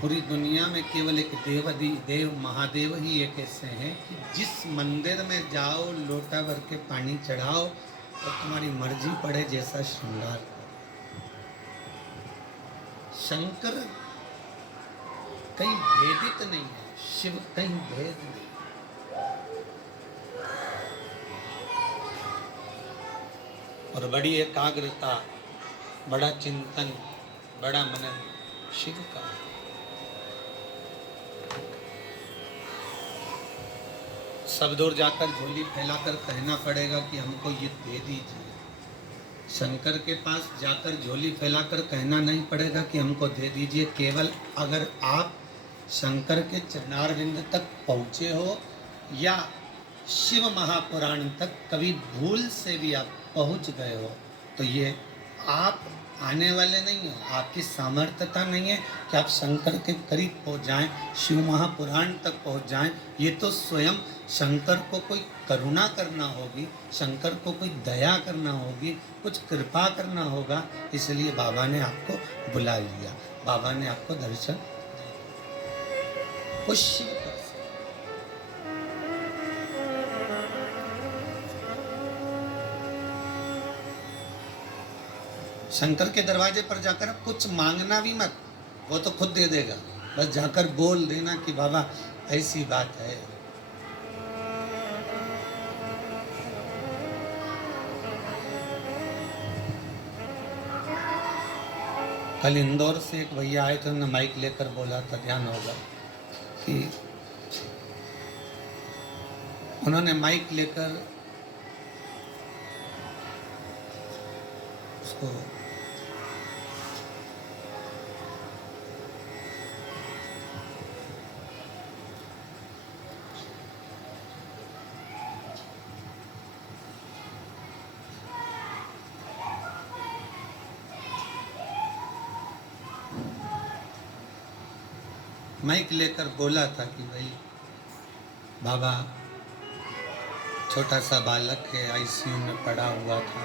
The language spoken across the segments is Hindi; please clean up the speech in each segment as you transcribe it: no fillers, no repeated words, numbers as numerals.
पूरी दुनिया में केवल एक देव महादेव ही एक ऐसे हैं कि जिस मंदिर में जाओ लोटा भर के पानी चढ़ाओ और तुम्हारी मर्जी पड़े जैसा श्रृंगार करो। शंकर कहीं भेदित नहीं है, शिव कहीं भेद नहीं। और बड़ी एकाग्रता, बड़ा चिंतन, बड़ा मनन शिव का। सब दूर जाकर झोली फैलाकर कहना पड़ेगा कि हमको ये दे दीजिए। शंकर के पास जाकर झोली फैलाकर कहना नहीं पड़ेगा कि हमको दे दीजिए। केवल अगर आप शंकर के चरणारविंद तक पहुँचे हो या शिव महापुराण तक कभी भूल से भी आप पहुँच गए हो तो ये आप आने वाले नहीं हो, आपकी सामर्थ्यता नहीं है कि आप शंकर के करीब पहुँच जाएं, शिव महापुराण तक पहुँच जाएं। ये तो स्वयं शंकर को कोई करुणा करना होगी, शंकर को कोई दया करना होगी, कुछ कृपा करना होगा। इसलिए बाबा ने आपको बुला लिया, बाबा ने आपको दर्शन पुष्य। शंकर के दरवाजे पर जाकर आप कुछ मांगना भी मत, वो तो खुद दे देगा। बस जाकर बोल देना कि बाबा ऐसी बात है। कल इंदौर से एक भैया आए थे, उन्होंने माइक लेकर बोला था, ध्यान होगा कि उन्होंने माइक लेकर उसको माइक लेकर बोला था कि भाई बाबा छोटा सा बालक है, आईसीयू में पड़ा हुआ था,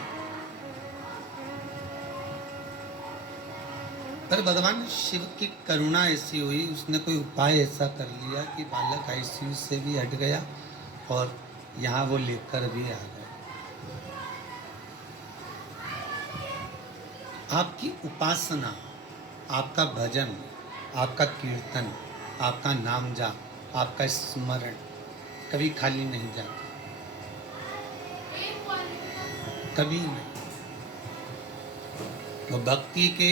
पर भगवान शिव की करुणा ऐसी हुई, उसने कोई उपाय ऐसा कर लिया कि बालक आईसीयू से भी हट गया और यहाँ वो लेकर भी आ गए। आपकी उपासना, आपका भजन, आपका कीर्तन, आपका नाम जाप, आपका स्मरण कभी खाली नहीं जाता, कभी नहीं। वो भक्ति के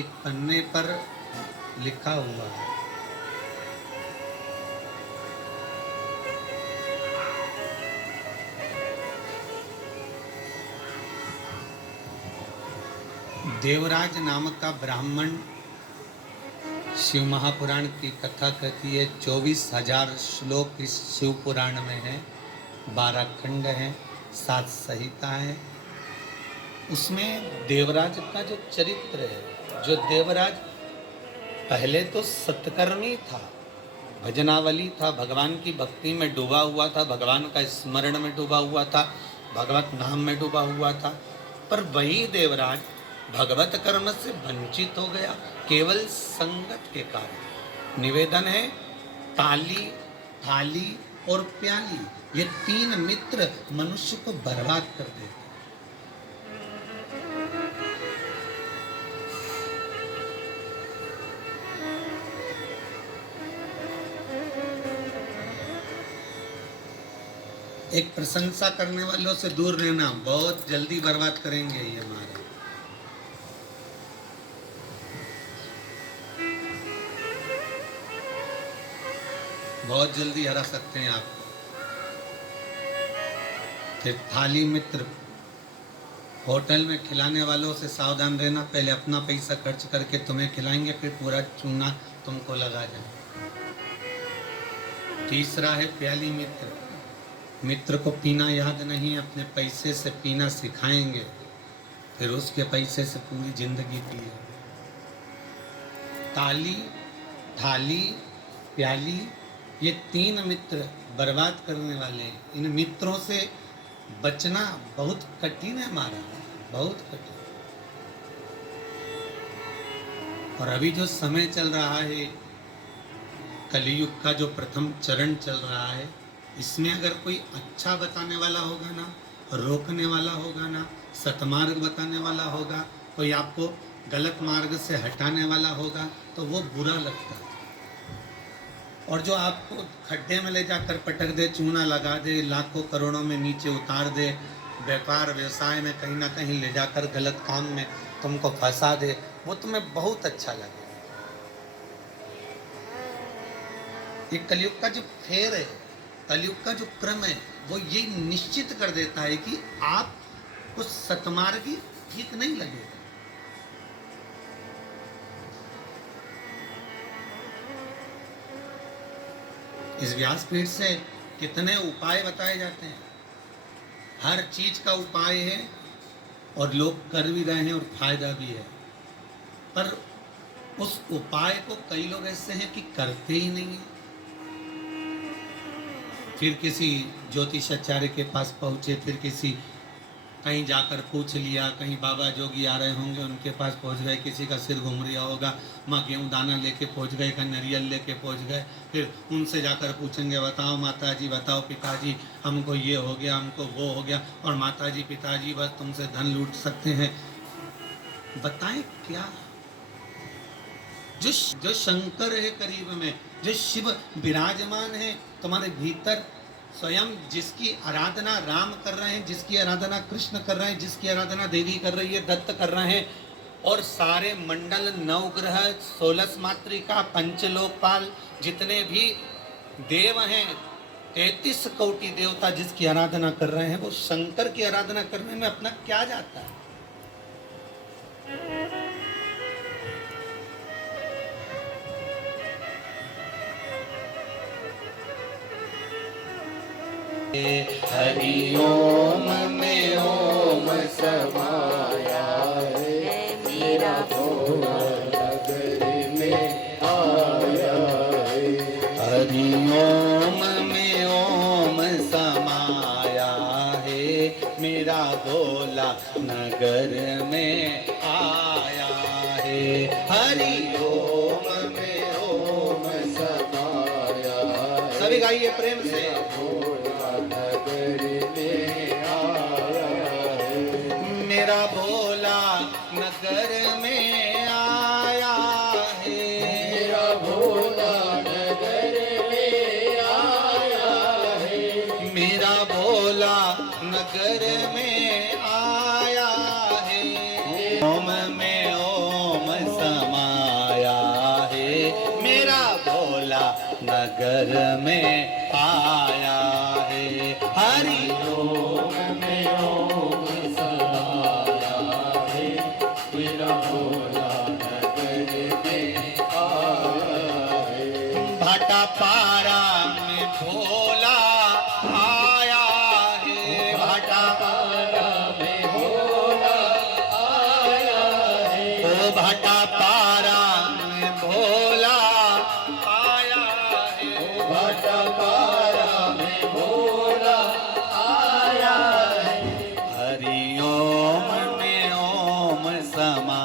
एक पन्ने पर लिखा हुआ है। देवराज नामक का ब्राह्मण शिव महापुराण की कथा कहती है। 24,000 श्लोक इस शिव पुराण में है, 12 खंड हैं, 7 संहिता हैं। उसमें देवराज का जो चरित्र है, जो देवराज पहले तो सत्कर्मी था, भजनावली था, भगवान की भक्ति में डूबा हुआ था, भगवान का स्मरण में डूबा हुआ था, भगवत नाम में डूबा हुआ था, पर वही देवराज भगवत कर्म से वंचित हो गया केवल संगत के कारण। निवेदन है, ताली, थाली और प्याली, ये 3 मित्र मनुष्य को बर्बाद कर देते। एक प्रशंसा करने वालों से दूर रहना, बहुत जल्दी बर्बाद करेंगे ये हमारा। बहुत जल्दी हरा सकते हैं आपको। फिर थाली मित्र, होटल में खिलाने वालों से सावधान रहना, पहले अपना पैसा खर्च करके तुम्हें खिलाएंगे, फिर पूरा चूना तुमको लगा जाए। तीसरा है प्याली मित्र, मित्र को पीना याद नहीं, अपने पैसे से पीना सिखाएंगे, फिर उसके पैसे से पूरी जिंदगी पिए। ताली, थाली, प्याली, ये 3 मित्र बर्बाद करने वाले हैं। इन मित्रों से बचना बहुत कठिन है हमारा, बहुत कठिन। और अभी जो समय चल रहा है कलयुग का जो प्रथम चरण चल रहा है, इसमें अगर कोई अच्छा बताने वाला होगा ना, रोकने वाला होगा ना, सतमार्ग बताने वाला होगा, कोई आपको गलत मार्ग से हटाने वाला होगा, तो वो बुरा लगता है। और जो आपको खड्डे में ले जाकर पटक दे, चूना लगा दे, लाखों करोड़ों में नीचे उतार दे, व्यापार व्यवसाय में कहीं ना कहीं ले जाकर गलत काम में तुमको फंसा दे, वो तुम्हें बहुत अच्छा लगेगा। ये कलयुग का जो फेर है, कलयुग का जो क्रम है, वो ये निश्चित कर देता है कि आपको सतमार्गी ठीक नहीं लगेगा। इस व्यासपीठ से कितने उपाय बताए जाते हैं, हर चीज का उपाय है और लोग कर भी रहे हैं और फायदा भी है, पर उस उपाय को कई लोग ऐसे हैं कि करते ही नहीं है। फिर किसी ज्योतिषाचार्य के पास पहुंचे, फिर किसी कहीं जाकर पूछ लिया, कहीं बाबा जोगी आ रहे होंगे उनके पास पहुंच गए, किसी का सिर घूम रहा होगा, माँ गेहूँ दाना लेके पहुंच गए, कहीं नारियल लेके पहुंच गए, फिर उनसे जाकर पूछेंगे, बताओ माता जी, बताओ पिताजी, हमको ये हो गया, हमको वो हो गया, और माता जी पिताजी बस तुमसे धन लूट सकते हैं। बताएं क्या? जो शंकर है करीब में, जो शिव विराजमान है तुम्हारे भीतर, स्वयं जिसकी आराधना राम कर रहे हैं, जिसकी आराधना कृष्ण कर रहे हैं, जिसकी आराधना देवी कर रही है, दत्त कर रहे हैं, और सारे मंडल, नवग्रह, 16 मातृका, पंचलोकपाल, जितने भी देव हैं, 33 कोटि देवता जिसकी आराधना कर रहे हैं, वो शंकर की आराधना करने में अपना क्या जाता है? हरि ओम में ओम समाया है, मेरा भोला नगर में आया है। हरि ओम में ओम समाया है, मेरा भोला नगर में आया है। हरि ओम में ओम समाया है। सभी गाइए प्रेम से। मेरा भोला नगर में आया है, मेरा भोला नगर में आया है, मेरा भोला नगर में आया है। ओम में ओम समाया है, मेरा भोला नगर में आया है। हरि ओम में ओम पारा में भोला आया है, भाटा पारा में भोला आया है, ओ भाटा पारा में भोला आया है, ओ भाटा पारा में भोला आया है। हरि ओम में ओम समा